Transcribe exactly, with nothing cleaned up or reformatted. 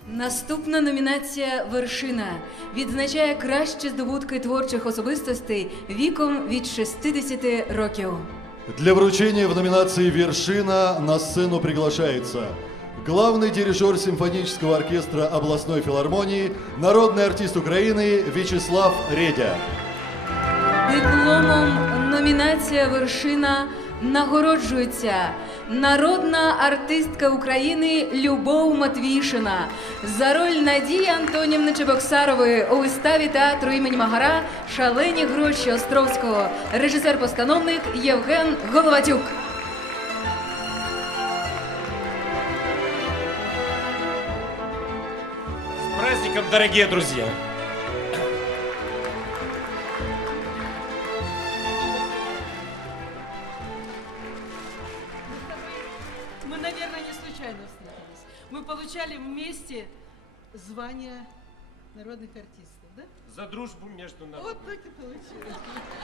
Наступна номінація «Вершина» відзначає кращі здобутки творчих особистостей віком від шестидесяти років. Для вручения в номинации «Вершина» на сцену приглашается главный дирижер симфонического оркестра областной филармонии, народный артист Украины Вячеслав Редя. Дипломом номінація «Вершина» нагороджується народна артистка України Любов Матвійшина за роль Надії Антонівни Чебоксарової у виставі театру імені Магара «Шалені гроші Островського», режисер-постановник Євген Головатюк. С праздником, дорогие друзья! Мы, наверное, не случайно встретились. Мы получали вместе звание народных артистов, да? За дружбу между народами. Вот так и получилось.